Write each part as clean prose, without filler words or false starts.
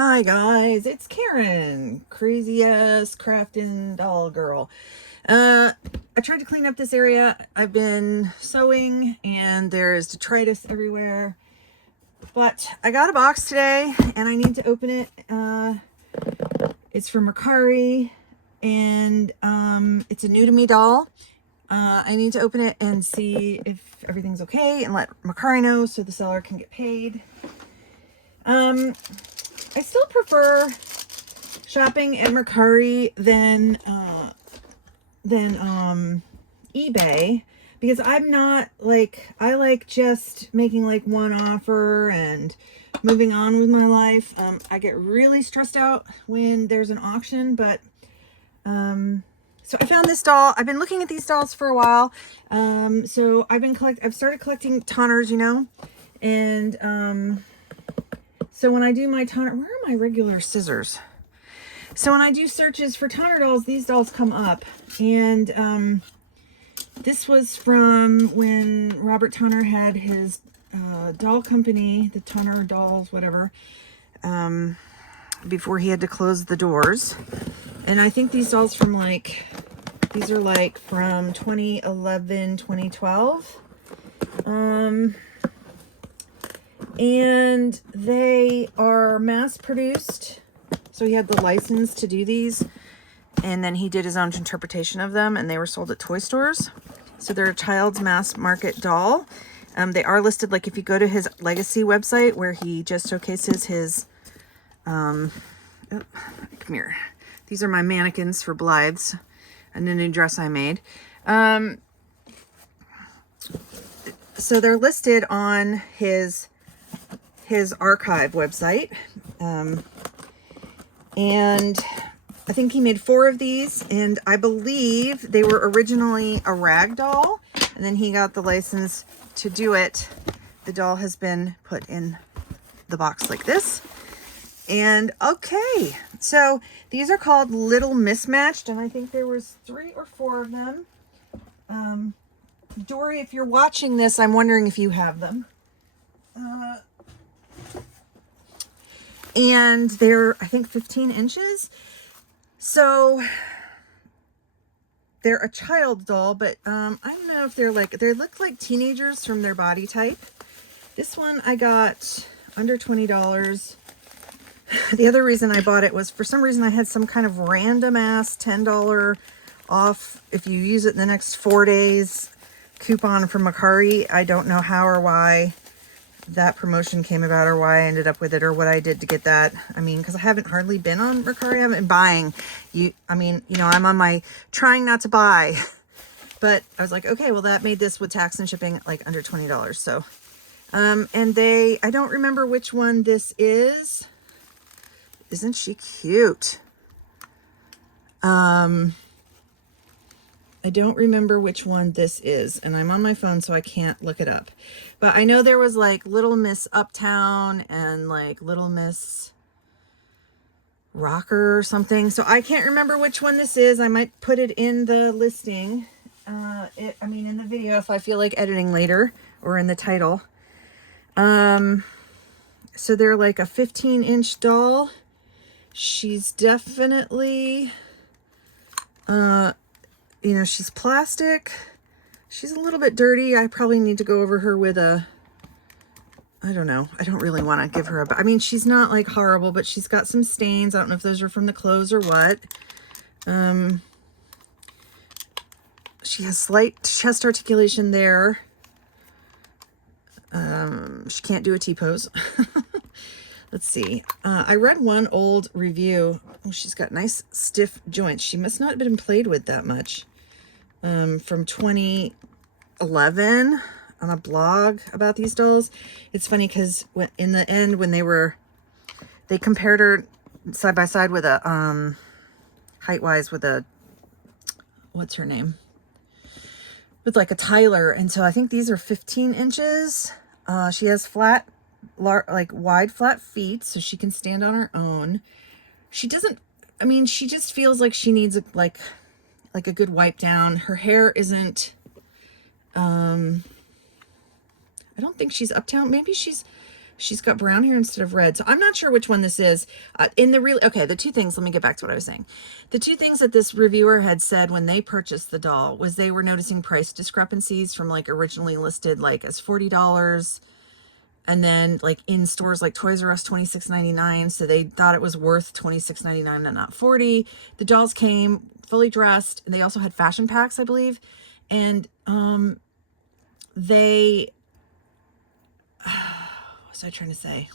Hi guys, it's Karen, crazy ass crafting doll girl. I tried to clean up this area. I've been sewing and there's detritus everywhere. But I got a box today and I need to open it. It's from Mercari and it's a new to me doll. I need to open it and see if everything's okay and let Mercari know so the seller can get paid. I still prefer shopping at Mercari than eBay, because I'm not like, I like just making like one offer and moving on with my life. I get really stressed out when there's an auction, but so I found this doll. I've been looking at these dolls for a while. So I've started collecting tonners, you know, and so when I do my tonner, where are my regular scissors? So when I do searches for tonner dolls, these dolls come up. And this was from when Robert Tonner had his doll company, the Tonner Dolls, whatever, before he had to close the doors. And I think these dolls from like, these are like from 2011, 2012. And they are mass produced. So he had the license to do these. And then he did his own interpretation of them, and they were sold at toy stores. So they're a child's mass market doll. They are listed, like if you go to his legacy website where he just showcases his, oh, come here. These are my mannequins for Blythe's and a new dress I made. So they're listed on his archive website. And I think he made 4 of these, and I believe they were originally a rag doll, and then he got the license to do it. The doll has been put in the box like this. And okay, so these are called Little Mismatched, and I think there was 3 or 4 of them. Dory, if you're watching this, I'm wondering if you have them. And they're, I think, 15 inches. So they're a child doll, but I don't know if they're like, they look like teenagers from their body type. This one I got under $20. The other reason I bought it was, for some reason I had some kind of random ass $10 off if you use it in the next 4 days coupon from Mercari. I don't know how or why that promotion came about, or why I ended up with it, or what I did to get that. I mean, because I haven't hardly been on Mercari. I haven't been buying. I'm on my trying not to buy. But I was like, okay, well, that made this with tax and shipping like under $20. So, and I don't remember which one this is. Isn't she cute? I don't remember which one this is, and I'm on my phone, so I can't look it up. But I know there was like Little Miss Uptown and like Little Miss Rocker or something. So I can't remember which one this is. I might put it in the listing. In the video if I feel like editing later, or in the title. So they're like a 15-inch doll. She's definitely, she's plastic. She's a little bit dirty. I probably need to go over her with I don't know. I don't really want to give her she's not like horrible, but she's got some stains. I don't know if those are from the clothes or what. She has slight chest articulation there. She can't do a T-pose. Let's see. I read one old review. Oh, she's got nice stiff joints. She must not have been played with that much. From 2011 on a blog about these dolls. It's funny because in the end, when they compared her side by side with a, height-wise with a, what's her name? With like a Tyler. And so I think these are 15 inches. She has wide flat feet, so she can stand on her own. She doesn't, she just feels like she needs like a good wipe down. Her hair isn't, I don't think she's uptown. Maybe she's She's got brown hair instead of red. So I'm not sure which one this is. Okay, the two things, let me get back to what I was saying. The two things that this reviewer had said when they purchased the doll was they were noticing price discrepancies from like originally listed like as $40, and then like in stores like Toys R Us $26.99. So they thought it was worth $26.99 and not $40. The dolls came fully dressed, and they also had fashion packs, I believe. And they what was I trying to say?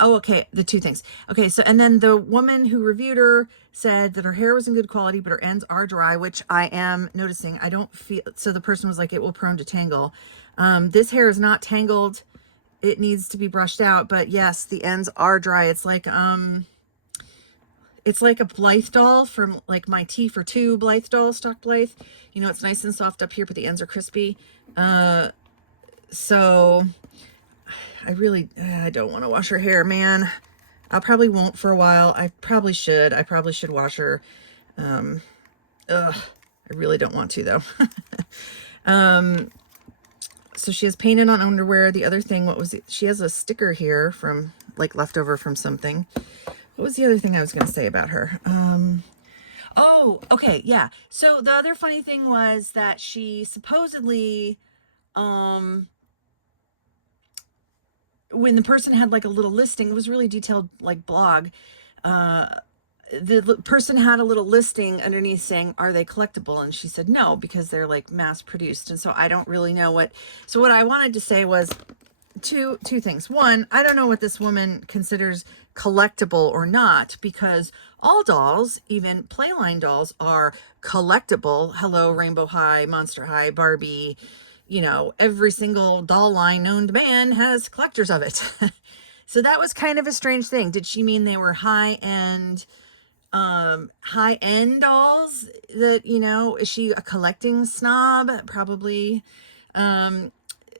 Okay, the two things. Okay, so and then the woman who reviewed her said that her hair was in good quality, but her ends are dry, which I am noticing. I don't feel, so the person was like, it will prone to tangle. This hair is not tangled. It needs to be brushed out, but yes, the ends are dry. It's like a Blythe doll from like my T for Two Blythe doll, stock Blythe. You know, it's nice and soft up here, but the ends are crispy. So I don't want to wash her hair, man. I probably won't for a while. I probably should wash her. I really don't want to though. So she has painted on underwear. The other thing, what was it? She has a sticker here from like leftover from something. What was the other thing I was going to say about her? Oh, okay. Yeah. So the other funny thing was that she supposedly, when the person had like a little listing, it was really detailed, like blog, the person had a little listing underneath saying, are they collectible? And she said no, because they're like mass produced. And so I don't really know what I wanted to say was two things. One, I don't know what this woman considers collectible or not, because all dolls, even Playline dolls, are collectible. Hello, Rainbow High, Monster High, Barbie, you know, every single doll line known to man has collectors of it. So that was kind of a strange thing. Did she mean they were high-end dolls that, you know, is she a collecting snob? Probably.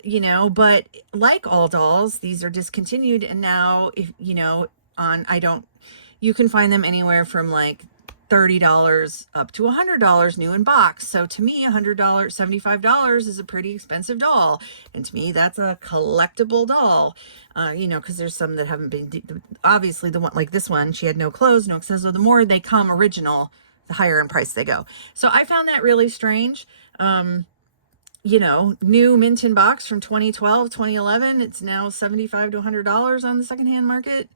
You know, but like all dolls, these are discontinued, and now, if you know, you can find them anywhere from like $30 up to $100 new in box. So to me, $100, $75 is a pretty expensive doll, and to me that's a collectible doll. You know, because there's some that haven't been, obviously the one like this one, she had no clothes, no accessories. So the more they come original, the higher in price they go. So I found that really strange. You know, new mint in box from 2012, 2011. It's now $75 to $100 on the secondhand market.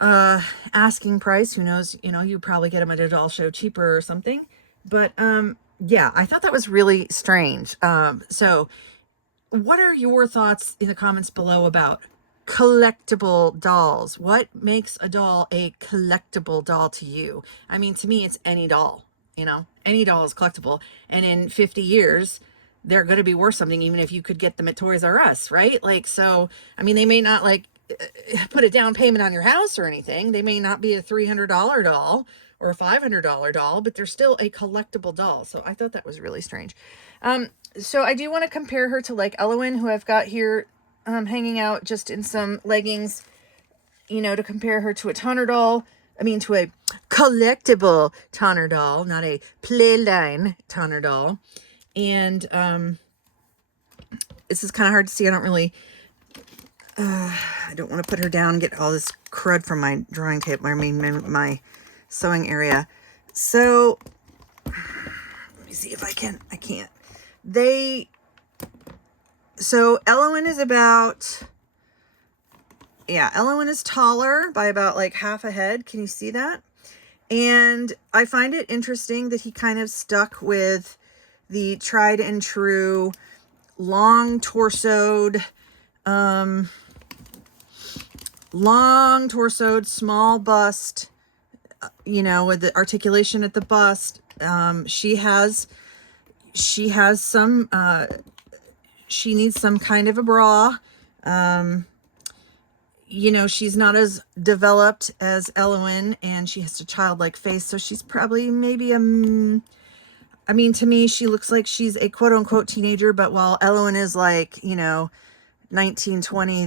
Asking price, who knows, you know, you probably get them at a doll show cheaper or something. But yeah, I thought that was really strange. So what are your thoughts in the comments below about collectible dolls? What makes a doll a collectible doll to you? I mean, to me, it's any doll, you know, any doll is collectible. And in 50 years, they're going to be worth something, even if you could get them at Toys R Us, right? Like, so, I mean, they may not like put a down payment on your house or anything. They may not be a $300 doll or a $500 doll, but they're still a collectible doll. So I thought that was really strange. So I do want to compare her to like Elowen, who I've got here hanging out just in some leggings, you know, to compare her to a Tonner doll. I mean, to a collectible Tonner doll, not a Playline Tonner doll. And this is kind of hard to see. I don't really, I don't want to put her down and get all this crud from my drawing table, my sewing area. So let me see if I can't. So Elowen is about, yeah, Elowen is taller by about like half a head. Can you see that? And I find it interesting that he kind of stuck with the tried and true long torsoed, small bust, you know, with the articulation at the bust. She has some, she needs some kind of a bra. You know, she's not as developed as Elowen, and she has a childlike face. So she's probably maybe I mean, to me, she looks like she's a quote unquote teenager, but while Elowen is like, you know, 19, 20,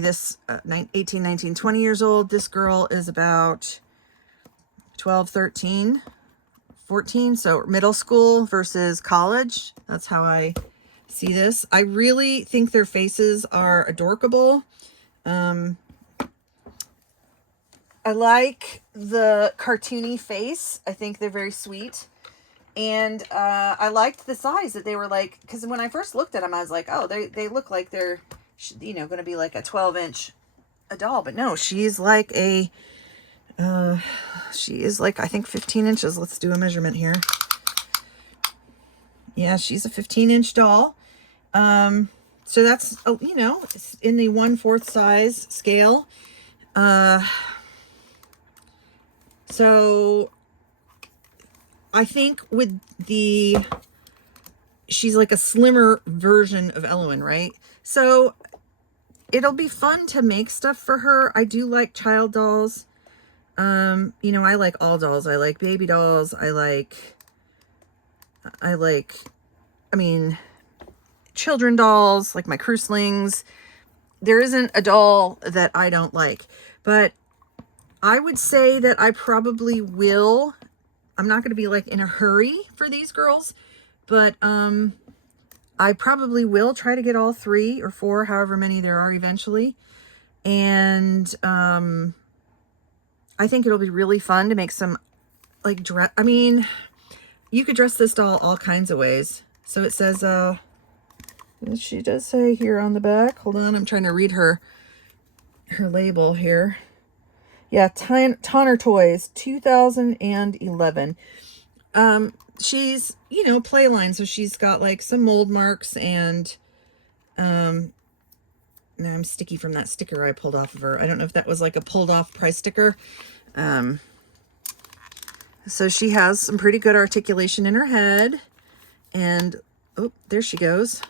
18, 19, 20 years old, this girl is about 12, 13, 14. So middle school versus college. That's how I see this. I really think their faces are adorkable. I like the cartoony face. I think they're very sweet. And I liked the size that they were like, because when I first looked at them, I was like, oh, they look like they're, you know, going to be like a 12-inch a doll. But no, she's like she is like, I think 15 inches. Let's do a measurement here. Yeah, she's a 15-inch doll. So that's, you know, it's in the 1/4 size scale. So I think with she's like a slimmer version of Elowen, right? So it'll be fun to make stuff for her. I do like child dolls. You know, I like all dolls. I like baby dolls. I mean, children dolls, like my Cruiselings. There isn't a doll that I don't like, but I would say that I probably will. I'm not going to be like in a hurry for these girls, but I probably will try to get all 3 or 4, however many there are eventually. And I think it'll be really fun to make some like dress. I mean, you could dress this doll all kinds of ways. So it says, she does say here on the back, hold on, I'm trying to read her label here. Yeah, Tonner Toys, 2011. She's, you know, Playline, so she's got like some mold marks, and now I'm sticky from that sticker I pulled off of her. I don't know if that was like a pulled off price sticker. So she has some pretty good articulation in her head, and oh, there she goes.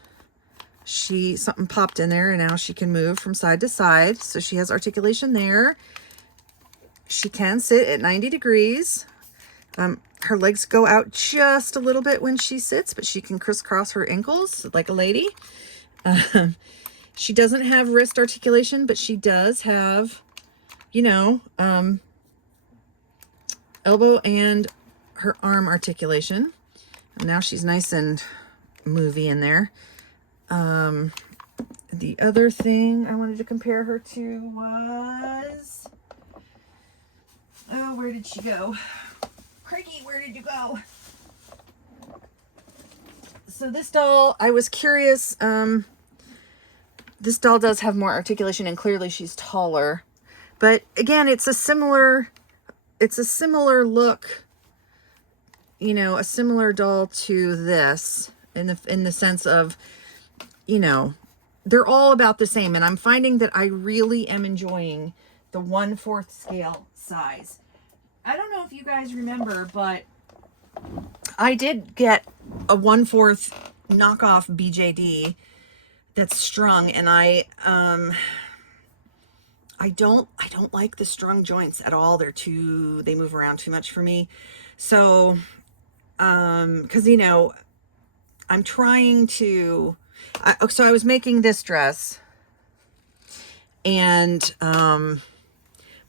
Something popped in there, and now she can move from side to side. So she has articulation there. She can sit at 90 degrees. Her legs go out just a little bit when she sits, but she can crisscross her ankles like a lady. She doesn't have wrist articulation, but she does have, you know, elbow and her arm articulation. And now she's nice and movie in there. The other thing I wanted to compare her to was, oh, where did she go? Craigie, where did you go? So this doll, I was curious. This doll does have more articulation, and clearly she's taller. But again, it's a similar look, you know, a similar doll to this in the sense of, you know, they're all about the same. And I'm finding that I really am enjoying the 1/4 scale size. I don't know if you guys remember, but I did get a 1/4 knockoff BJD that's strung, and I don't like the strung joints at all. They move around too much for me. So, cause you know, I'm trying to, so I was making this dress, and,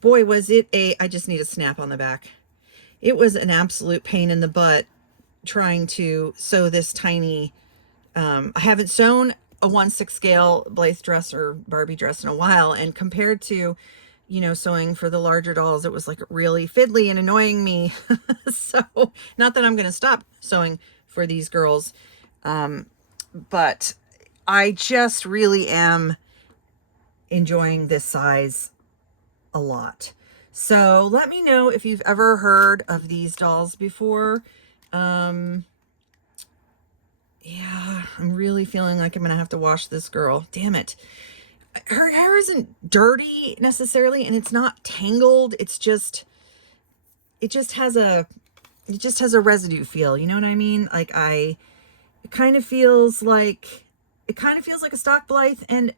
boy, was it I just need a snap on the back. It was an absolute pain in the butt trying to sew this tiny, I haven't sewn a 1/6 scale Blythe dress or Barbie dress in a while. And compared to, you know, sewing for the larger dolls, it was like really fiddly and annoying me. So not that I'm going to stop sewing for these girls. But I just really am enjoying this size a lot. So let me know if you've ever heard of these dolls before. Yeah, I'm really feeling like I'm gonna have to wash this girl. Damn it. Her hair isn't dirty necessarily, and it's not tangled. It just has a residue feel. You know what I mean? Like it kind of feels like a stock Blythe. And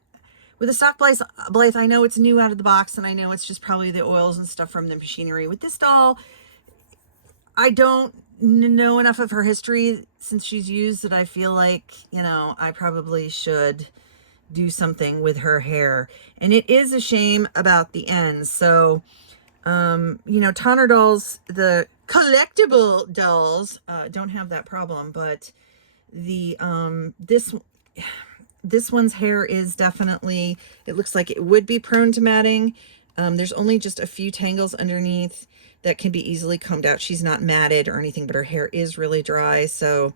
with a stock Blythe, I know it's new out of the box, and I know it's just probably the oils and stuff from the machinery. With this doll, I don't know enough of her history since she's used that I feel like, you know, I probably should do something with her hair. And it is a shame about the ends. So, you know, Tonner dolls, the collectible dolls, don't have that problem, but the, this one's hair is definitely, it looks like it would be prone to matting. There's only just a few tangles underneath that can be easily combed out. She's not matted or anything, but her hair is really dry. So,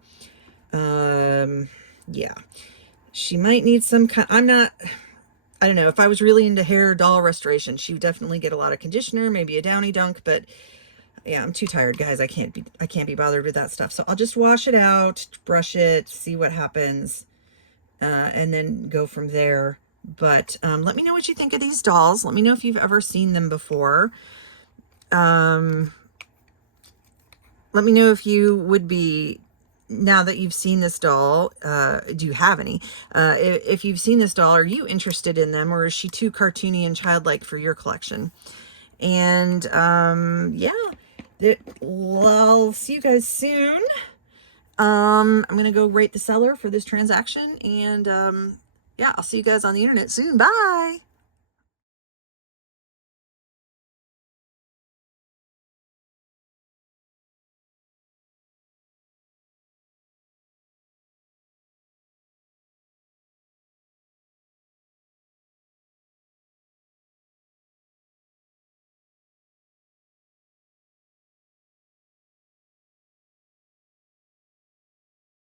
yeah, she might need some kind, I don't know, if I was really into hair doll restoration, she would definitely get a lot of conditioner, maybe a Downy Dunk, but yeah, I'm too tired, guys. I can't be bothered with that stuff. So I'll just wash it out, brush it, see what happens, and then go from there. But let me know what you think of these dolls. Let me know if you've ever seen them before. Let me know if you would be, now that you've seen this doll, do you have any? If you've seen this doll, are you interested in them, or is she too cartoony and childlike for your collection? And yeah, I'll see you guys soon. I'm gonna go rate the seller for this transaction, and yeah, I'll see you guys on the internet soon. Bye.